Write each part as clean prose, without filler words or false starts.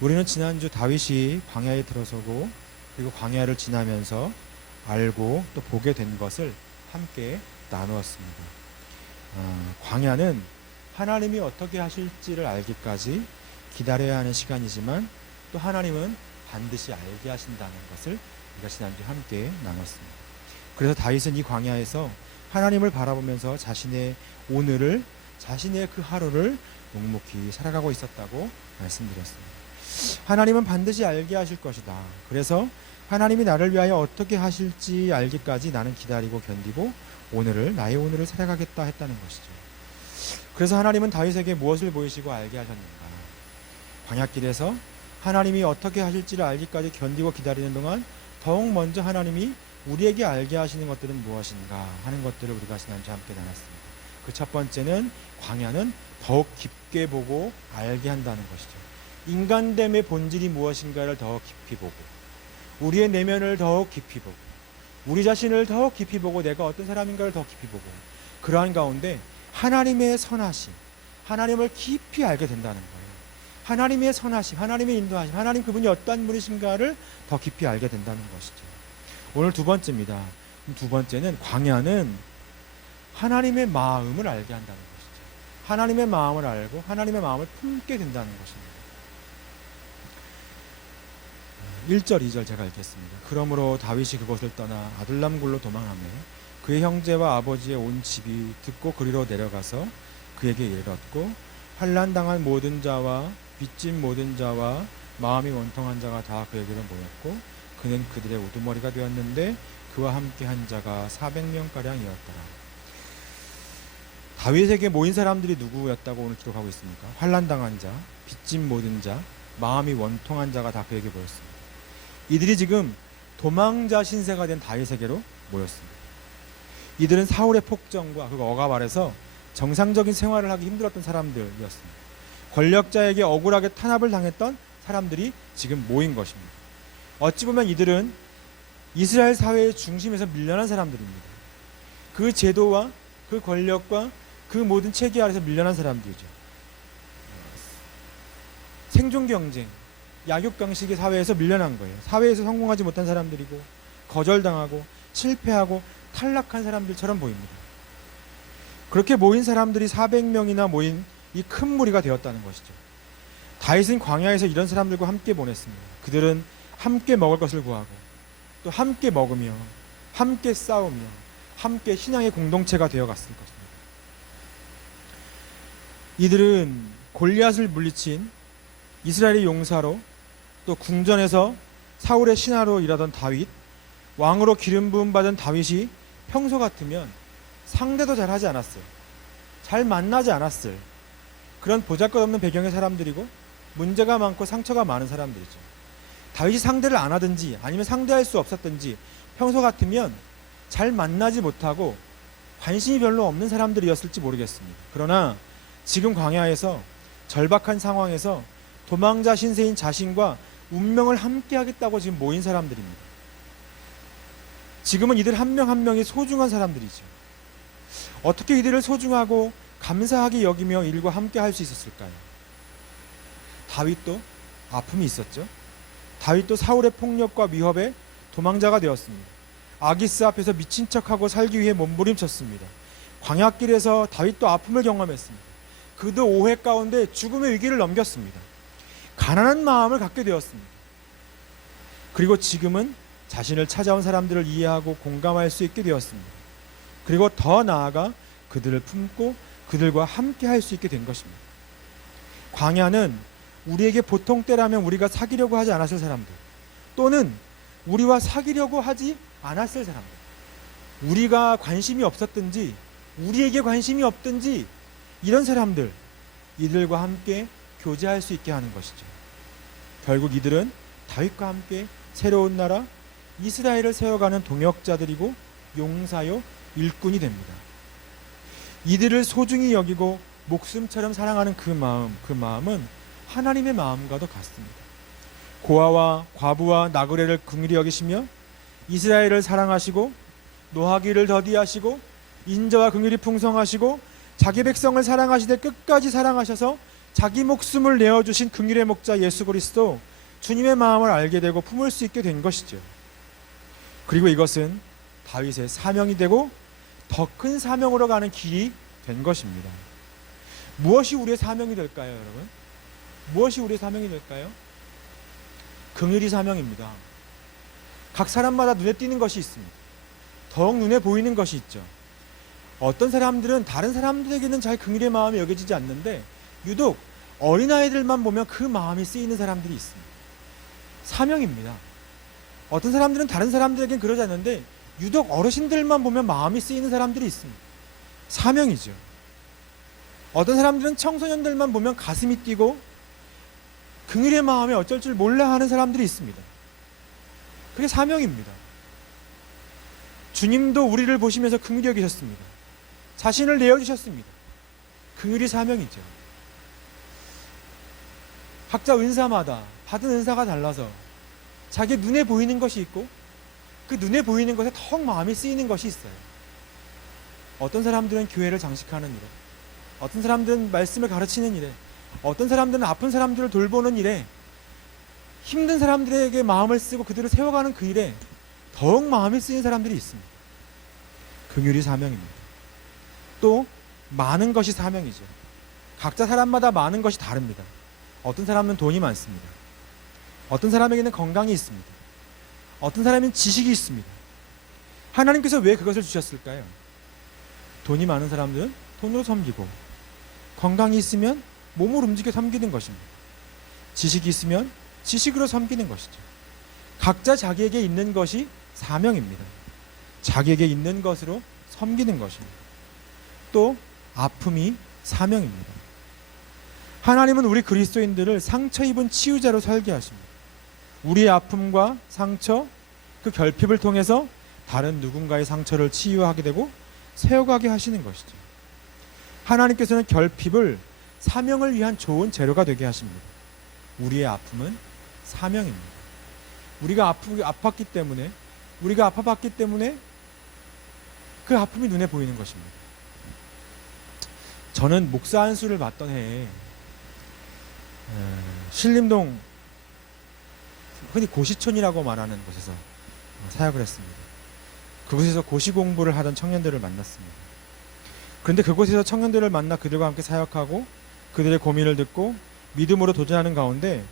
우리는 지난주 다윗이 광야에 들어서고 그리고 광야를 지나면서 알고 또 보게 된 것을 함께 나누었습니다. 광야는 하나님이 어떻게 하실지를 알기까지 기다려야 하는 시간이지만 또 하나님은 반드시 알게 하신다는 것을 우리가 지난주에 함께 나눴습니다. 그래서 다윗은 이 광야에서 하나님을 바라보면서 자신의 오늘을, 자신의 그 하루를 묵묵히 살아가고 있었다고 말씀드렸습니다. 하나님은 반드시 알게 하실 것이다. 그래서 하나님이 나를 위하여 어떻게 하실지 알기까지 나는 기다리고 견디고 나의 오늘을 살아가겠다 했다는 것이죠. 그래서 하나님은 다윗에게 무엇을 보이시고 알게 하셨는가? 광야길에서 하나님이 어떻게 하실지를 알기까지 견디고 기다리는 동안 더욱 먼저 하나님이 우리에게 알게 하시는 것들은 무엇인가 하는 것들을 우리가 지난주에 함께 나눴습니다. 그 첫 번째는 광야는 더욱 깊게 보고 알게 한다는 것이죠. 인간됨의 본질이 무엇인가를 더욱 깊이 보고, 우리의 내면을 더욱 깊이 보고, 우리 자신을 더욱 깊이 보고, 내가 어떤 사람인가를 더 깊이 보고, 그러한 가운데 하나님의 선하심, 하나님을 깊이 알게 된다는 거예요. 하나님의 선하심, 하나님의 인도하심, 하나님 그분이 어떠한 분이신가를 더 깊이 알게 된다는 것이죠. 오늘 두 번째입니다. 두 번째는 광야는 하나님의 마음을 알게 한다는 것이죠. 하나님의 마음을 알고 하나님의 마음을 품게 된다는 것입니다. 1절, 2절 제가 읽겠습니다. 그러므로 다윗이 그곳을 떠나 아둘람 굴로 도망하며 그의 형제와 아버지의 온 집이 듣고 그리로 내려가서 그에게 이르렀고, 환난당한 모든 자와 빚진 모든 자와 마음이 원통한 자가 다 그에게로 모였고, 그는 그들의 우두머리가 되었는데 그와 함께 한 자가 400명가량이었더라. 다윗에게 모인 사람들이 누구였다고 오늘 기록하고 있습니까? 환난당한 자, 빚진 모든 자, 마음이 원통한 자가 다 그에게 모였습니다. 이들이 지금 도망자 신세가 된 다윗에게로 모였습니다. 이들은 사울의 폭정과 그 억압 아래서 정상적인 생활을 하기 힘들었던 사람들이었습니다. 권력자에게 억울하게 탄압을 당했던 사람들이 지금 모인 것입니다. 어찌 보면 이들은 이스라엘 사회의 중심에서 밀려난 사람들입니다. 그 제도와 그 권력과 그 모든 체계 아래서 밀려난 사람들이죠. 생존 경쟁, 약육강식의 사회에서 밀려난 거예요. 사회에서 성공하지 못한 사람들이고, 거절당하고 실패하고 탈락한 사람들처럼 보입니다. 그렇게 모인 사람들이 400명이나 모인 이 큰 무리가 되었다는 것이죠. 다윗은 광야에서 이런 사람들과 함께 보냈습니다. 그들은 함께 먹을 것을 구하고, 또 함께 먹으며, 함께 싸우며, 함께 신앙의 공동체가 되어갔을 것입니다. 이들은 골리앗을 물리친 이스라엘의 용사로, 또 궁전에서 사울의 신하로 일하던 다윗, 왕으로 기름 부음 받은 다윗이 평소 같으면 상대도 잘 하지 않았어요. 잘 만나지 않았을 그런 보잘것없는 배경의 사람들이고, 문제가 많고 상처가 많은 사람들이죠. 다윗이 상대를 안 하든지 아니면 상대할 수 없었든지 평소 같으면 잘 만나지 못하고 관심이 별로 없는 사람들이었을지 모르겠습니다. 그러나 지금 광야에서, 절박한 상황에서 도망자 신세인 자신과 운명을 함께 하겠다고 지금 모인 사람들입니다. 지금은 이들 한 명 한 명이 소중한 사람들이죠. 어떻게 이들을 소중하고 감사하게 여기며 일과 함께 할 수 있었을까요? 다윗도 아픔이 있었죠. 다윗도 사울의 폭력과 위협에 도망자가 되었습니다. 아기스 앞에서 미친 척하고 살기 위해 몸부림쳤습니다. 광야길에서 다윗도 아픔을 경험했습니다. 그도 오해 가운데 죽음의 위기를 넘겼습니다. 가난한 마음을 갖게 되었습니다. 그리고 지금은 자신을 찾아온 사람들을 이해하고 공감할 수 있게 되었습니다. 그리고 더 나아가 그들을 품고 그들과 함께 할 수 있게 된 것입니다. 광야는 우리에게 보통 때라면 우리가 사귀려고 하지 않았을 사람들, 또는 우리와 사귀려고 하지 않았을 사람들, 우리가 관심이 없었든지 우리에게 관심이 없든지 이런 사람들, 이들과 함께 교제할 수 있게 하는 것이죠. 결국 이들은 다윗과 함께 새로운 나라 이스라엘을 세워가는 동역자들이고 용사요 일꾼이 됩니다. 이들을 소중히 여기고 목숨처럼 사랑하는 그 마음은 하나님의 마음과도 같습니다. 고아와 과부와 나그네를 긍휼히 여기시며 이스라엘을 사랑하시고 노하기를 더디하시고 인자와 긍휼이 풍성하시고 자기 백성을 사랑하시되 끝까지 사랑하셔서 자기 목숨을 내어주신 긍휼의 목자 예수 그리스도 주님의 마음을 알게 되고 품을 수 있게 된 것이죠. 그리고 이것은 다윗의 사명이 되고 더 큰 사명으로 가는 길이 된 것입니다. 무엇이 우리의 사명이 될까요, 여러분? 무엇이 우리의 사명이 될까요? 긍휼이 사명입니다. 각 사람마다 눈에 띄는 것이 있습니다. 더욱 눈에 보이는 것이 있죠. 어떤 사람들은 다른 사람들에게는 잘 긍휼의 마음이 여겨지지 않는데 유독 어린아이들만 보면 그 마음이 쓰이는 사람들이 있습니다. 사명입니다. 어떤 사람들은 다른 사람들에게는 그러지 않는데 유독 어르신들만 보면 마음이 쓰이는 사람들이 있습니다. 사명이죠. 어떤 사람들은 청소년들만 보면 가슴이 뛰고 긍휼의 마음에 어쩔 줄 몰라 하는 사람들이 있습니다. 그게 사명입니다. 주님도 우리를 보시면서 긍휼히 여기셨습니다. 자신을 내어주셨습니다. 긍휼이 사명이죠. 각자 은사마다 받은 은사가 달라서 자기 눈에 보이는 것이 있고 그 눈에 보이는 것에 더욱 마음이 쓰이는 것이 있어요. 어떤 사람들은 교회를 장식하는 일에, 어떤 사람들은 말씀을 가르치는 일에, 어떤 사람들은 아픈 사람들을 돌보는 일에, 힘든 사람들에게 마음을 쓰고 그들을 세워가는 그 일에 더욱 마음이 쓰이는 사람들이 있습니다. 긍휼이 사명입니다. 또 많은 것이 사명이죠. 각자 사람마다 많은 것이 다릅니다. 어떤 사람은 돈이 많습니다. 어떤 사람에게는 건강이 있습니다. 어떤 사람은 지식이 있습니다. 하나님께서 왜 그것을 주셨을까요? 돈이 많은 사람들은 돈으로 섬기고, 건강이 있으면 몸을 움직여 섬기는 것입니다. 지식이 있으면 지식으로 섬기는 것이죠. 각자 자기에게 있는 것이 사명입니다. 자기에게 있는 것으로 섬기는 것입니다. 또 아픔이 사명입니다. 하나님은 우리 그리스도인들을 상처 입은 치유자로 살게 하십니다. 우리의 아픔과 상처, 그 결핍을 통해서 다른 누군가의 상처를 치유하게 되고 세워가게 하시는 것이죠. 하나님께서는 결핍을 사명을 위한 좋은 재료가 되게 하십니다. 우리의 아픔은 사명입니다. 우리가 아팠기 때문에, 우리가 아파봤기 때문에 그 아픔이 눈에 보이는 것입니다. 저는 목사 안수를 받던 해에 신림동, 흔히 고시촌이라고 말하는 곳에서 사역을 했습니다. 그곳에서 고시 공부를 하던 청년들을 만났습니다. 그런데 그곳에서 청년들을 만나 그들과 함께 사역하고 그들의 고민을 듣고 믿음으로 도전하는 가운데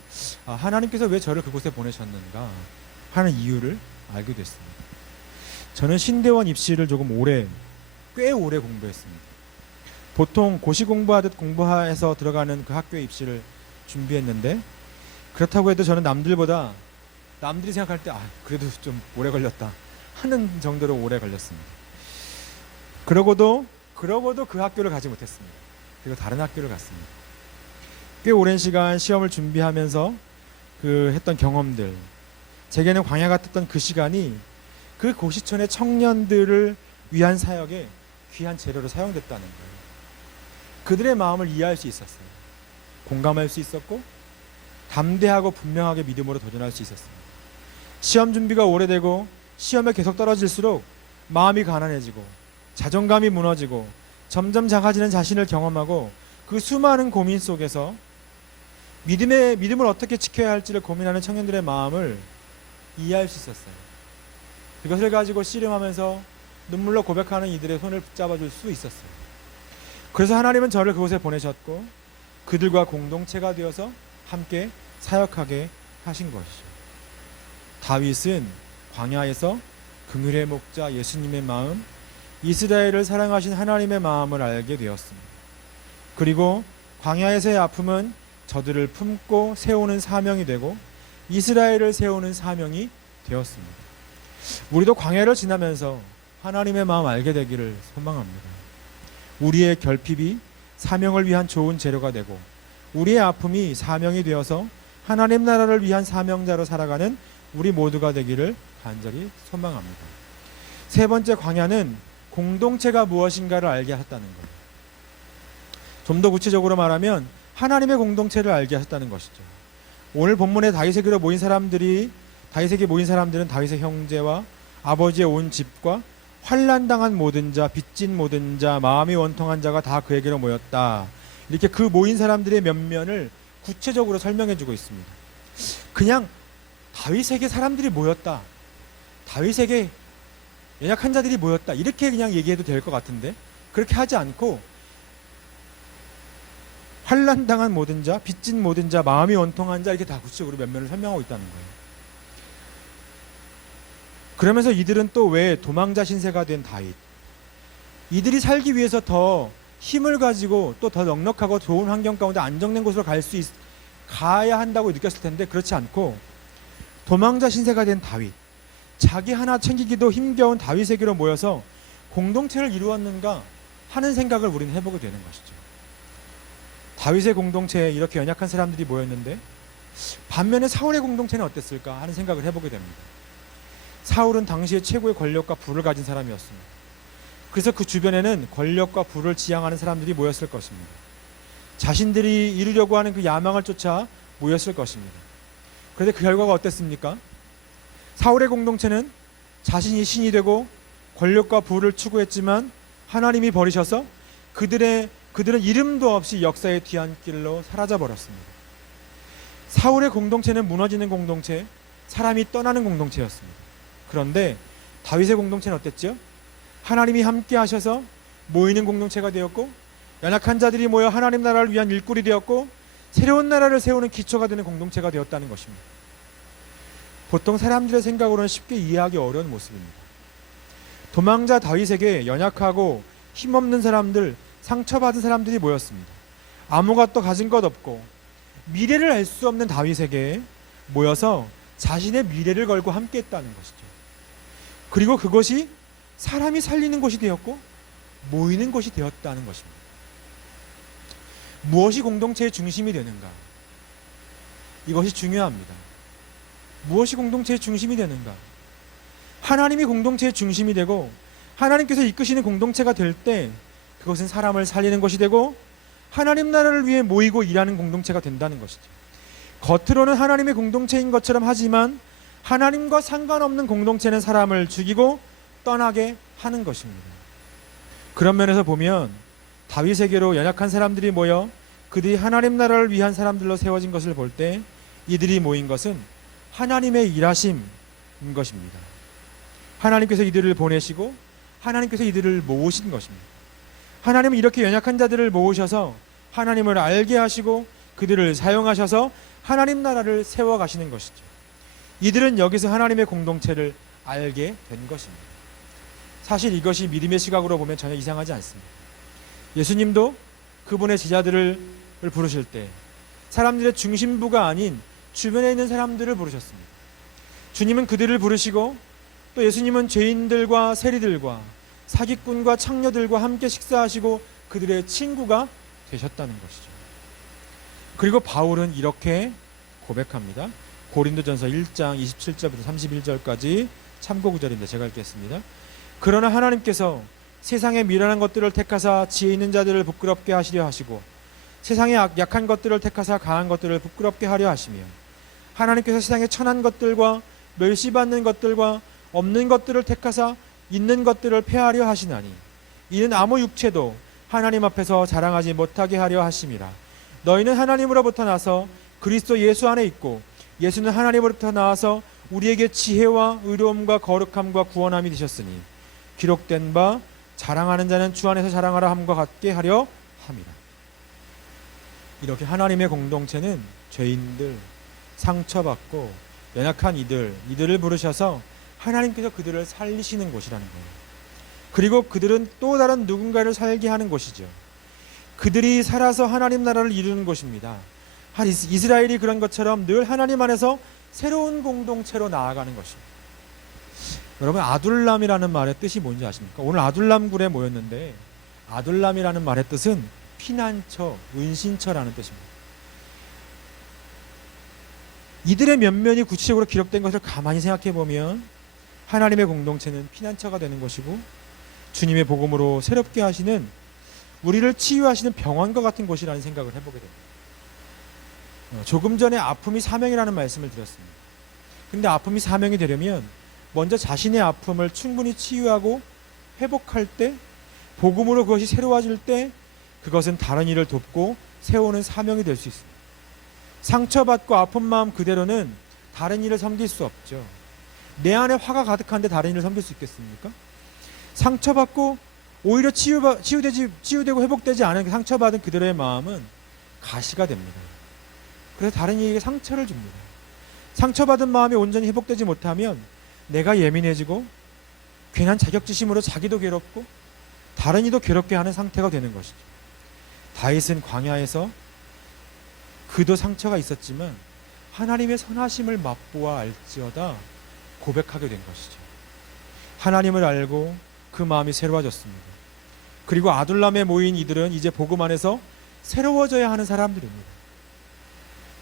하나님께서 왜 저를 그곳에 보내셨는가 하는 이유를 알게 됐습니다. 저는 신대원 입시를 꽤 오래 공부했습니다. 보통 고시 공부하듯 공부해서 들어가는 그 학교의 입시를 준비했는데, 그렇다고 해도 저는 남들이 생각할 때 그래도 좀 오래 걸렸다 하는 정도로 오래 걸렸습니다. 그러고도 그 학교를 가지 못했습니다. 그리고 다른 학교를 갔습니다. 꽤 오랜 시간 시험을 준비하면서 했던 경험들, 제게는 광야 같았던 그 시간이 그 고시촌의 청년들을 위한 사역에 귀한 재료로 사용됐다는 거예요. 그들의 마음을 이해할 수 있었어요. 공감할 수 있었고 담대하고 분명하게 믿음으로 도전할 수 있었습니다. 시험 준비가 오래되고 시험에 계속 떨어질수록 마음이 가난해지고 자존감이 무너지고 점점 작아지는 자신을 경험하고 그 수많은 고민 속에서 믿음을 어떻게 지켜야 할지를 고민하는 청년들의 마음을 이해할 수 있었어요. 그것을 가지고 씨름하면서 눈물로 고백하는 이들의 손을 붙잡아줄 수 있었어요. 그래서 하나님은 저를 그곳에 보내셨고 그들과 공동체가 되어서 함께 사역하게 하신 것이죠. 다윗은 광야에서 긍휼의 목자 예수님의 마음, 이스라엘을 사랑하신 하나님의 마음을 알게 되었습니다. 그리고 광야에서의 아픔은 저들을 품고 세우는 사명이 되고 이스라엘을 세우는 사명이 되었습니다. 우리도 광야를 지나면서 하나님의 마음 알게 되기를 소망합니다. 우리의 결핍이 사명을 위한 좋은 재료가 되고 우리의 아픔이 사명이 되어서 하나님 나라를 위한 사명자로 살아가는 우리 모두가 되기를 간절히 소망합니다. 세 번째, 광야는 공동체가 무엇인가를 알게 하셨다는 것. 좀 더 구체적으로 말하면 하나님의 공동체를 알게 하셨다는 것이죠. 오늘 본문에 다윗에게로 모인 사람들은 다윗의 형제와 아버지의 온 집과 환난당한 모든 자, 빚진 모든 자, 마음이 원통한 자가 다 그에게로 모였다. 이렇게 그 모인 사람들의 면면을 구체적으로 설명해 주고 있습니다. 그냥 다윗에게 사람들이 모였다, 다윗에게 연약한 자들이 모였다, 이렇게 그냥 얘기해도 될 것 같은데 그렇게 하지 않고 환난당한 모든 자, 빚진 모든 자, 마음이 원통한 자, 이렇게 다 구체적으로 면면을 설명하고 있다는 거예요. 그러면서 이들은 또 왜 도망자 신세가 된 다윗, 이들이 살기 위해서 더 힘을 가지고 또 더 넉넉하고 좋은 환경 가운데 안정된 곳으로 가야 한다고 느꼈을 텐데 그렇지 않고 도망자 신세가 된 다윗, 자기 하나 챙기기도 힘겨운 다윗에게로 모여서 공동체를 이루었는가 하는 생각을 우리는 해보게 되는 것이죠. 다윗의 공동체에 이렇게 연약한 사람들이 모였는데 반면에 사울의 공동체는 어땠을까 하는 생각을 해보게 됩니다. 사울은 당시에 최고의 권력과 부를 가진 사람이었습니다. 그래서 그 주변에는 권력과 부를 지향하는 사람들이 모였을 것입니다. 자신들이 이루려고 하는 그 야망을 쫓아 모였을 것입니다. 그런데 그 결과가 어땠습니까? 사울의 공동체는 자신이 신이 되고 권력과 부를 추구했지만 하나님이 버리셔서 그들은 이름도 없이 역사의 뒤안길로 사라져 버렸습니다. 사울의 공동체는 무너지는 공동체, 사람이 떠나는 공동체였습니다. 그런데 다윗의 공동체는 어땠죠? 하나님이 함께 하셔서 모이는 공동체가 되었고, 연약한 자들이 모여 하나님 나라를 위한 일꾼이 되었고, 새로운 나라를 세우는 기초가 되는 공동체가 되었다는 것입니다. 보통 사람들의 생각으로는 쉽게 이해하기 어려운 모습입니다. 도망자 다윗에게 연약하고 힘없는 사람들, 상처받은 사람들이 모였습니다. 아무것도 가진 것 없고 미래를 알 수 없는 다윗에게 모여서 자신의 미래를 걸고 함께 했다는 것이죠. 그리고 그것이 사람이 살리는 곳이 되었고 모이는 곳이 되었다는 것입니다. 무엇이 공동체의 중심이 되는가? 이것이 중요합니다. 무엇이 공동체의 중심이 되는가? 하나님이 공동체의 중심이 되고 하나님께서 이끄시는 공동체가 될 때 그것은 사람을 살리는 것이 되고 하나님 나라를 위해 모이고 일하는 공동체가 된다는 것이죠. 겉으로는 하나님의 공동체인 것처럼 하지만 하나님과 상관없는 공동체는 사람을 죽이고 떠나게 하는 것입니다. 그런 면에서 보면 다윗에게로 연약한 사람들이 모여 그들이 하나님 나라를 위한 사람들로 세워진 것을 볼 때 이들이 모인 것은 하나님의 일하심인 것입니다. 하나님께서 이들을 보내시고 하나님께서 이들을 모으신 것입니다. 하나님은 이렇게 연약한 자들을 모으셔서 하나님을 알게 하시고 그들을 사용하셔서 하나님 나라를 세워가시는 것이죠. 이들은 여기서 하나님의 공동체를 알게 된 것입니다. 사실 이것이 믿음의 시각으로 보면 전혀 이상하지 않습니다. 예수님도 그분의 제자들을 부르실 때 사람들의 중심부가 아닌 주변에 있는 사람들을 부르셨습니다. 주님은 그들을 부르시고 또 예수님은 죄인들과 세리들과 사기꾼과 창녀들과 함께 식사하시고 그들의 친구가 되셨다는 것이죠. 그리고 바울은 이렇게 고백합니다. 고린도전서 1장 27절부터 31절까지 참고 구절인데 제가 읽겠습니다. 그러나 하나님께서 세상의 미련한 것들을 택하사 지혜 있는 자들을 부끄럽게 하시려 하시고 세상의 약한 것들을 택하사 강한 것들을 부끄럽게 하려 하시며 하나님께서 세상의 천한 것들과 멸시받는 것들과 없는 것들을 택하사 있는 것들을 폐하려 하시나니 이는 아무 육체도 하나님 앞에서 자랑하지 못하게 하려 하심이라. 너희는 하나님으로부터 나서 그리스도 예수 안에 있고 예수는 하나님으로부터 나와서 우리에게 지혜와 의로움과 거룩함과 구원함이 되셨으니 기록된 바 자랑하는 자는 주 안에서 자랑하라 함과 같게 하려 함이라. 이렇게 하나님의 공동체는 죄인들, 상처받고 연약한 이들을 부르셔서 하나님께서 그들을 살리시는 곳이라는 거예요. 그리고 그들은 또 다른 누군가를 살게 하는 곳이죠. 그들이 살아서 하나님 나라를 이루는 곳입니다. 이스라엘이 그런 것처럼 늘 하나님 안에서 새로운 공동체로 나아가는 것입니다. 여러분, 아둘람이라는 말의 뜻이 뭔지 아십니까? 오늘 아둘람 굴에 모였는데 아둘람이라는 말의 뜻은 피난처, 은신처라는 뜻입니다. 이들의 면면이 구체적으로 기록된 것을 가만히 생각해 보면 하나님의 공동체는 피난처가 되는 것이고 주님의 복음으로 새롭게 하시는, 우리를 치유하시는 병원과 같은 곳이라는 생각을 해보게 됩니다. 조금 전에 아픔이 사명이라는 말씀을 드렸습니다. 근데 아픔이 사명이 되려면 먼저 자신의 아픔을 충분히 치유하고 회복할 때, 복음으로 그것이 새로워질 때 그것은 다른 이를 돕고 세우는 사명이 될 수 있습니다. 상처받고 아픈 마음 그대로는 다른 이를 섬길 수 없죠. 내 안에 화가 가득한데 다른 이를 섬길 수 있겠습니까? 상처받고 오히려 치유되고 회복되지 않은 상처받은 그대로의 마음은 가시가 됩니다. 그래서 다른 이에게 상처를 줍니다. 상처받은 마음이 온전히 회복되지 못하면 내가 예민해지고 괜한 자격지심으로 자기도 괴롭고 다른 이도 괴롭게 하는 상태가 되는 것이죠. 다윗은 광야에서 그도 상처가 있었지만 하나님의 선하심을 맛보아 알지어다 고백하게 된 것이죠. 하나님을 알고 그 마음이 새로워졌습니다. 그리고 아둘람에 모인 이들은 이제 복음 안에서 새로워져야 하는 사람들입니다.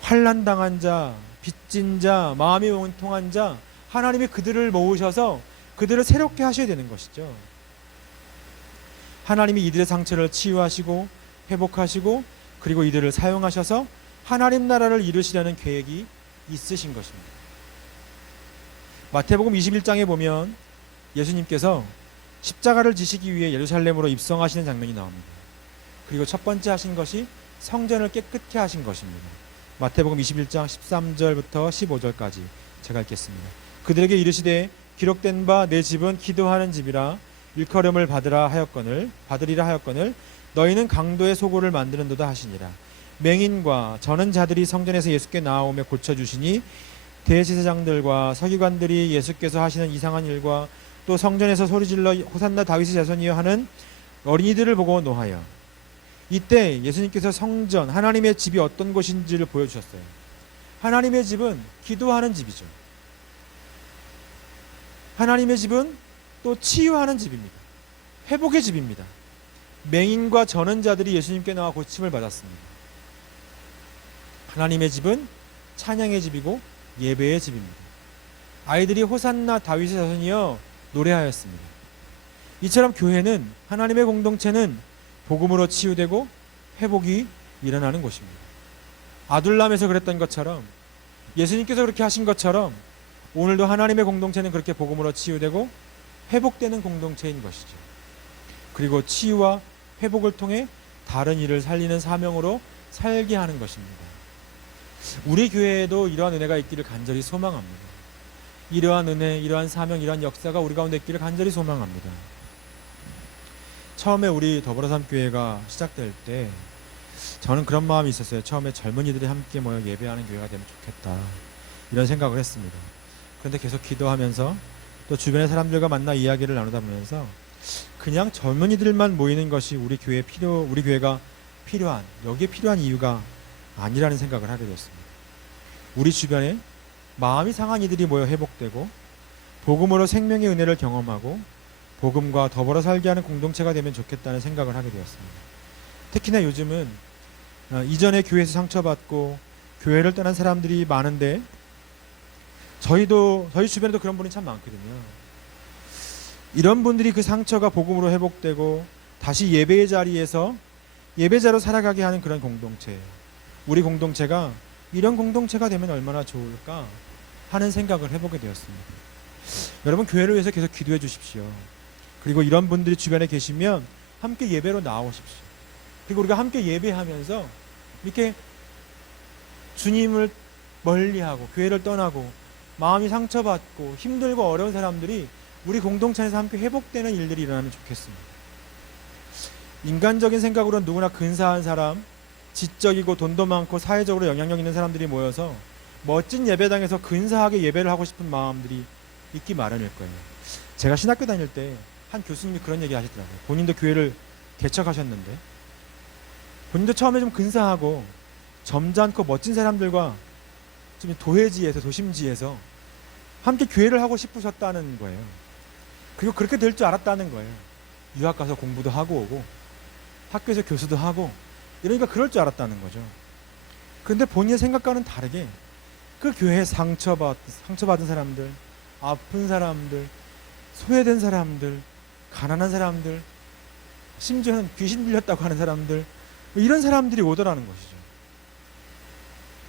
환난당한 자, 빚진 자, 마음이 원통한 자, 하나님이 그들을 모으셔서 그들을 새롭게 하셔야 되는 것이죠. 하나님이 이들의 상처를 치유하시고 회복하시고 그리고 이들을 사용하셔서 하나님 나라를 이루시려는 계획이 있으신 것입니다. 마태복음 21장에 보면 예수님께서 십자가를 지시기 위해 예루살렘으로 입성하시는 장면이 나옵니다. 그리고 첫 번째 하신 것이 성전을 깨끗게 하신 것입니다. 마태복음 21장 13절부터 15절까지 제가 읽겠습니다. 그들에게 이르시되 기록된 바 내 집은 기도하는 집이라 일컬음을 받으리라 하였거늘 너희는 강도의 소굴을 만드는도다 하시니라. 맹인과 저는 자들이 성전에서 예수께 나아오며 고쳐주시니 대제사장들과 서기관들이 예수께서 하시는 이상한 일과 또 성전에서 소리질러 호산나 다윗의 자손이여 하는 어린이들을 보고 노하여. 이때 예수님께서 성전 하나님의 집이 어떤 곳인지를 보여주셨어요. 하나님의 집은 기도하는 집이죠. 하나님의 집은 또 치유하는 집입니다. 회복의 집입니다. 맹인과 저는 자들이 예수님께 나와 고침을 받았습니다. 하나님의 집은 찬양의 집이고 예배의 집입니다. 아이들이 호산나 다윗의 자손이여 노래하였습니다. 이처럼 교회는, 하나님의 공동체는 복음으로 치유되고 회복이 일어나는 곳입니다. 아둘람에서 그랬던 것처럼, 예수님께서 그렇게 하신 것처럼 오늘도 하나님의 공동체는 그렇게 복음으로 치유되고 회복되는 공동체인 것이죠. 그리고 치유와 회복을 통해 다른 이를 살리는 사명으로 살게 하는 것입니다. 우리 교회에도 이러한 은혜가 있기를 간절히 소망합니다. 이러한 은혜, 이러한 사명, 이러한 역사가 우리 가운데 있기를 간절히 소망합니다. 처음에 우리 더불어삶교회가 시작될 때 저는 그런 마음이 있었어요. 처음에 젊은이들이 함께 모여 예배하는 교회가 되면 좋겠다, 이런 생각을 했습니다. 그런데 계속 기도하면서 또 주변의 사람들과 만나 이야기를 나누다 보면서 그냥 젊은이들만 모이는 것이 우리 교회가 필요한, 여기에 필요한 이유가 아니라는 생각을 하게 되었습니다. 우리 주변에 마음이 상한 이들이 모여 회복되고 복음으로 생명의 은혜를 경험하고 복음과 더불어 살게 하는 공동체가 되면 좋겠다는 생각을 하게 되었습니다. 특히나 요즘은 이전에 교회에서 상처받고 교회를 떠난 사람들이 많은데 저희 주변에도 그런 분이 참 많거든요. 이런 분들이 그 상처가 복음으로 회복되고 다시 예배의 자리에서 예배자로 살아가게 하는 그런 공동체예요. 우리 공동체가 이런 공동체가 되면 얼마나 좋을까 하는 생각을 해보게 되었습니다. 여러분, 교회를 위해서 계속 기도해 주십시오. 그리고 이런 분들이 주변에 계시면 함께 예배로 나오십시오. 그리고 우리가 함께 예배하면서 이렇게 주님을 멀리하고 교회를 떠나고 마음이 상처받고 힘들고 어려운 사람들이 우리 공동체에서 함께 회복되는 일들이 일어나면 좋겠습니다. 인간적인 생각으로는 누구나 근사한 사람, 지적이고 돈도 많고 사회적으로 영향력 있는 사람들이 모여서 멋진 예배당에서 근사하게 예배를 하고 싶은 마음들이 있기 마련일 거예요. 제가 신학교 다닐 때 한 교수님이 그런 얘기 하시더라고요. 본인도 교회를 개척하셨는데 본인도 처음에 좀 근사하고 점잖고 멋진 사람들과 좀 도심지에서 함께 교회를 하고 싶으셨다는 거예요. 그리고 그렇게 될 줄 알았다는 거예요. 유학 가서 공부도 하고 오고 학교에서 교수도 하고 이러니까 그럴 줄 알았다는 거죠. 그런데 본인의 생각과는 다르게 그 교회에 상처받은 사람들, 아픈 사람들, 소외된 사람들, 가난한 사람들, 심지어는 귀신 들렸다고 하는 사람들, 이런 사람들이 오더라는 것이죠.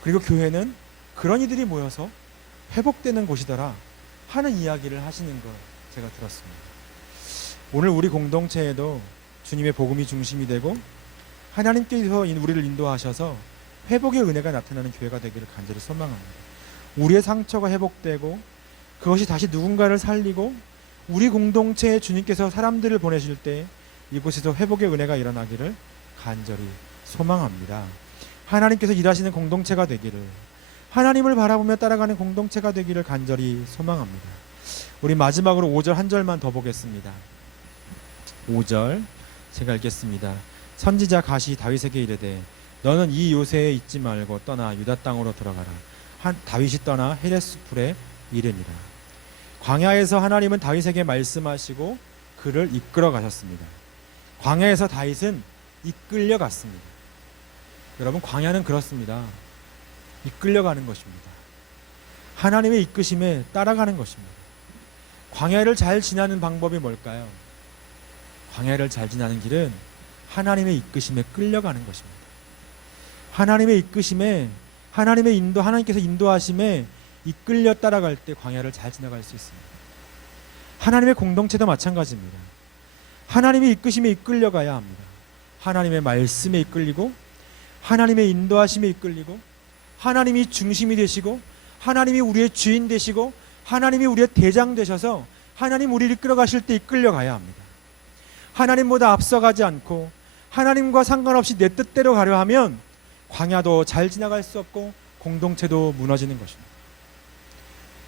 그리고 교회는 그런 이들이 모여서 회복되는 곳이더라 하는 이야기를 하시는 걸 제가 들었습니다. 오늘 우리 공동체에도 주님의 복음이 중심이 되고 하나님께서 우리를 인도하셔서 회복의 은혜가 나타나는 교회가 되기를 간절히 소망합니다. 우리의 상처가 회복되고 그것이 다시 누군가를 살리고 우리 공동체에 주님께서 사람들을 보내실 때 이곳에서 회복의 은혜가 일어나기를 간절히 소망합니다. 하나님께서 일하시는 공동체가 되기를, 하나님을 바라보며 따라가는 공동체가 되기를 간절히 소망합니다. 우리 마지막으로 5절 한 절만 더 보겠습니다. 5절 제가 읽겠습니다. 선지자 갓이 다윗에게 이르되 너는 이 요새에 있지 말고 떠나 유다 땅으로 들어가라. 다윗이 떠나 헤레스 풀에 이르니라. 광야에서 하나님은 다윗에게 말씀하시고 그를 이끌어 가셨습니다. 광야에서 다윗은 이끌려 갔습니다. 여러분, 광야는 그렇습니다. 이끌려가는 것입니다. 하나님의 이끄심에 따라가는 것입니다. 광야를 잘 지나는 방법이 뭘까요? 광야를 잘 지나는 길은 하나님의 이끄심에 끌려가는 것입니다. 하나님의 이끄심에, 하나님의 인도, 하나님께서 인도하심에 이끌려 따라갈 때 광야를 잘 지나갈 수 있습니다. 하나님의 공동체도 마찬가지입니다. 하나님의 이끄심에 이끌려가야 합니다. 하나님의 말씀에 이끌리고, 하나님의 인도하심에 이끌리고, 하나님이 중심이 되시고, 하나님이 우리의 주인 되시고, 하나님이 우리의 대장 되셔서 하나님 우리를 이끌어가실 때 이끌려가야 합니다. 하나님보다 앞서가지 않고 하나님과 상관없이 내 뜻대로 가려 하면 광야도 잘 지나갈 수 없고 공동체도 무너지는 것입니다.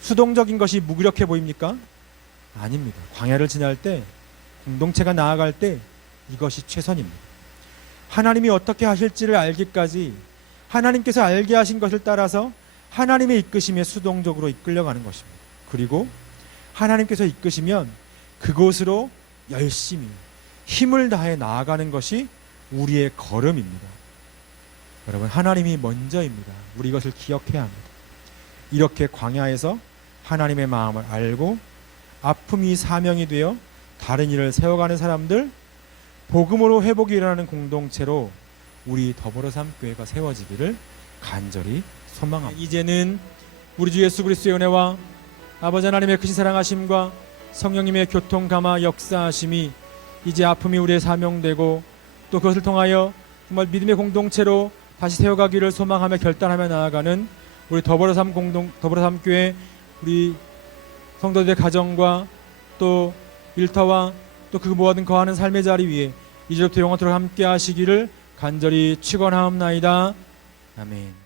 수동적인 것이 무기력해 보입니까? 아닙니다. 광야를 지날 때, 공동체가 나아갈 때 이것이 최선입니다. 하나님이 어떻게 하실지를 알기까지 하나님께서 알게 하신 것을 따라서 하나님의 이끄심에 수동적으로 이끌려가는 것입니다. 그리고 하나님께서 이끄시면 그곳으로 열심히 힘을 다해 나아가는 것이 우리의 걸음입니다. 여러분, 하나님이 먼저입니다. 우리 이것을 기억해야 합니다. 이렇게 광야에서 하나님의 마음을 알고 아픔이 사명이 되어 다른 일을 세워가는 사람들, 복음으로 회복이 일어나는 공동체로 우리 더불어 삶교회가 세워지기를 간절히 소망합니다. 이제는 우리 주 예수 그리스도의 은혜와 아버지 하나님의 크신 사랑하심과 성령님의 교통 감화 역사하심이 이제 아픔이 우리의 사명되고 또 그것을 통하여 정말 믿음의 공동체로 다시 세워가기를 소망하며 결단하며 나아가는 우리 더불어 삶교회 우리 성도들의 가정과 또 일터와 또 그 모든 거하는 삶의 자리 위에 이제부터 영원토록 함께 하시기를 간절히 축원하옵나이다. 아멘.